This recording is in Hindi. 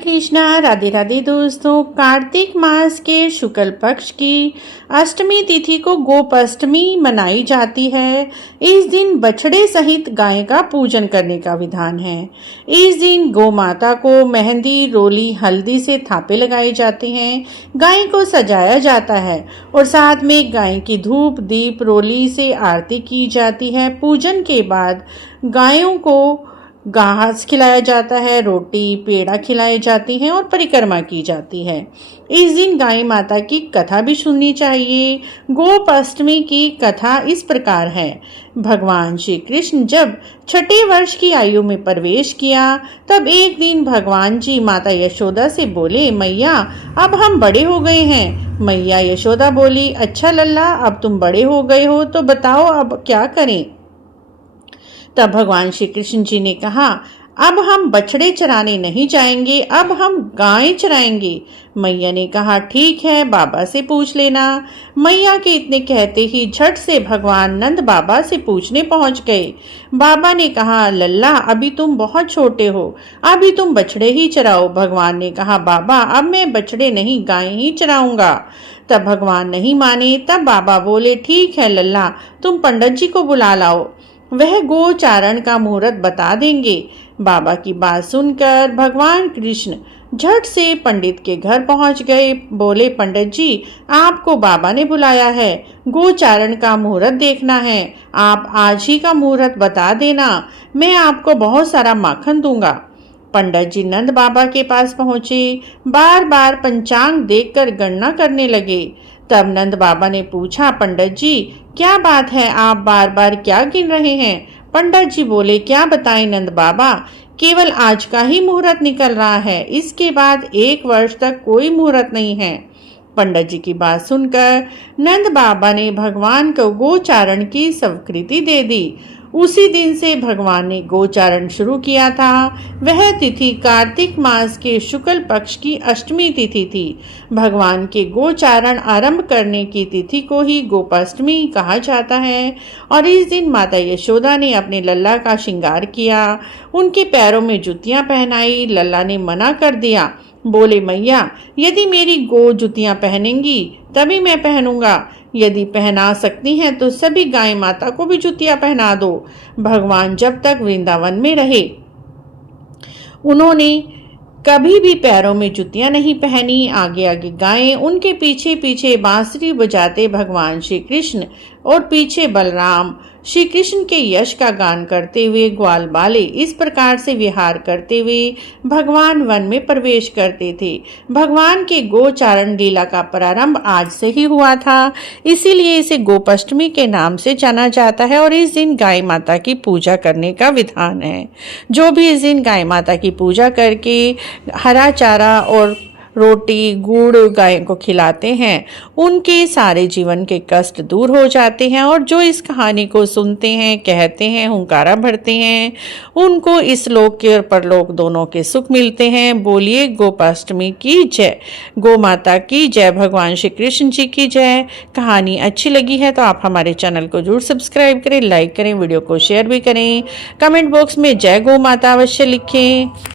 कृष्णा, राधे राधे दोस्तों। कार्तिक मास के शुक्ल पक्ष की अष्टमी तिथि को गोपाष्टमी मनाई जाती है। इस दिन बछड़े सहित गाय का पूजन करने का विधान है। इस दिन गौ माता को मेहंदी, रोली, हल्दी से थापे लगाए जाते हैं। गाय को सजाया जाता है और साथ में गाय की धूप, दीप, रोली से आरती की जाती है। पूजन के बाद गायों को घास खिलाया जाता है, रोटी, पेड़ा खिलाए जाती हैं और परिक्रमा की जाती है। इस दिन गाय माता की कथा भी सुननी चाहिए। गोपाष्टमी की कथा इस प्रकार है। भगवान श्री कृष्ण जब छठे वर्ष की आयु में प्रवेश किया, तब एक दिन भगवान जी माता यशोदा से बोले, मैया अब हम बड़े हो गए हैं। मैया यशोदा बोली, अच्छा लल्ला, अब तुम बड़े हो गए हो तो बताओ अब क्या करें। तब भगवान श्री कृष्ण जी ने कहा, अब हम बछड़े चराने नहीं जाएंगे, अब हम गाय चराएंगे। मैया ने कहा, ठीक है, बाबा से पूछ लेना। मैया के इतने कहते ही झट से भगवान नंद बाबा से पूछने पहुंच गए। बाबा ने कहा, लल्ला अभी तुम बहुत छोटे हो, अभी तुम बछड़े ही चराओ। भगवान ने कहा, बाबा अब मैं बछड़े नहीं गाय ही चराऊंगा। तब भगवान नहीं माने। तब बाबा बोले, ठीक है लल्ला, तुम पंडित जी को बुला लाओ, वह गोचारण का मुहूर्त बता देंगे। बाबा की बात सुनकर भगवान कृष्ण झट से पंडित के घर पहुंच गए। बोले, पंडित जी आपको बाबा ने बुलाया है, गोचारण का मुहूर्त देखना है। आप आज ही का मुहूर्त बता देना, मैं आपको बहुत सारा माखन दूंगा। पंडित जी नंद बाबा के पास पहुंचे, बार बार पंचांग देखकर गणना करने लगे। तब नंद बाबा ने पूछा, पंडित जी क्या बात है, आप बार बार क्या गिन रहे हैं। पंडित जी बोले, क्या बताएं नंद बाबा, केवल आज का ही मुहूर्त निकल रहा है, इसके बाद 1 वर्ष तक कोई मुहूर्त नहीं है। पंडित जी की बात सुनकर नंद बाबा ने भगवान को गोचारण की स्वीकृति दे दी। उसी दिन से भगवान ने गोचारण शुरू किया था। वह तिथि कार्तिक मास के शुक्ल पक्ष की अष्टमी तिथि थी। भगवान के गोचारण आरंभ करने की तिथि को ही गोपाष्टमी कहा जाता है। और इस दिन माता यशोदा ने अपने लल्ला का श्रृंगार किया, उनके पैरों में जुतियां पहनाई। लल्ला ने मना कर दिया, बोले, मैया यदि मेरी गो जुतियां पहनेंगी तभी मैं पहनूंगा, यदि पहना सकती हैं तो सभी गाय माता को भी जुतियां पहना दो। भगवान जब तक वृंदावन में रहे उन्होंने कभी भी पैरों में जुतियां नहीं पहनी। आगे आगे गायें, उनके पीछे पीछे बांसुरी बजाते भगवान श्री कृष्ण और पीछे बलराम श्री कृष्ण के यश का गान करते हुए ग्वाल बाले इस प्रकार से विहार करते हुए भगवान वन में प्रवेश करते थे। भगवान के गोचारण लीला का प्रारंभ आज से ही हुआ था, इसीलिए इसे गोपाष्टमी के नाम से जाना जाता है। और इस दिन गाय माता की पूजा करने का विधान है। जो भी इस दिन गाय माता की पूजा करके हरा चारा और रोटी, गुड़ गाय को खिलाते हैं, उनके सारे जीवन के कष्ट दूर हो जाते हैं। और जो इस कहानी को सुनते हैं, कहते हैं, हुंकारा भरते हैं, उनको इस लोक के और परलोक दोनों के सुख मिलते हैं। बोलिए गोपाष्टमी की जय, गौ माता की जय, भगवान श्री कृष्ण जी की जय। कहानी अच्छी लगी है तो आप हमारे चैनल को जरूर सब्सक्राइब करें, लाइक करें, वीडियो को शेयर भी करें। कमेंट बॉक्स में जय गौ माता अवश्य लिखें।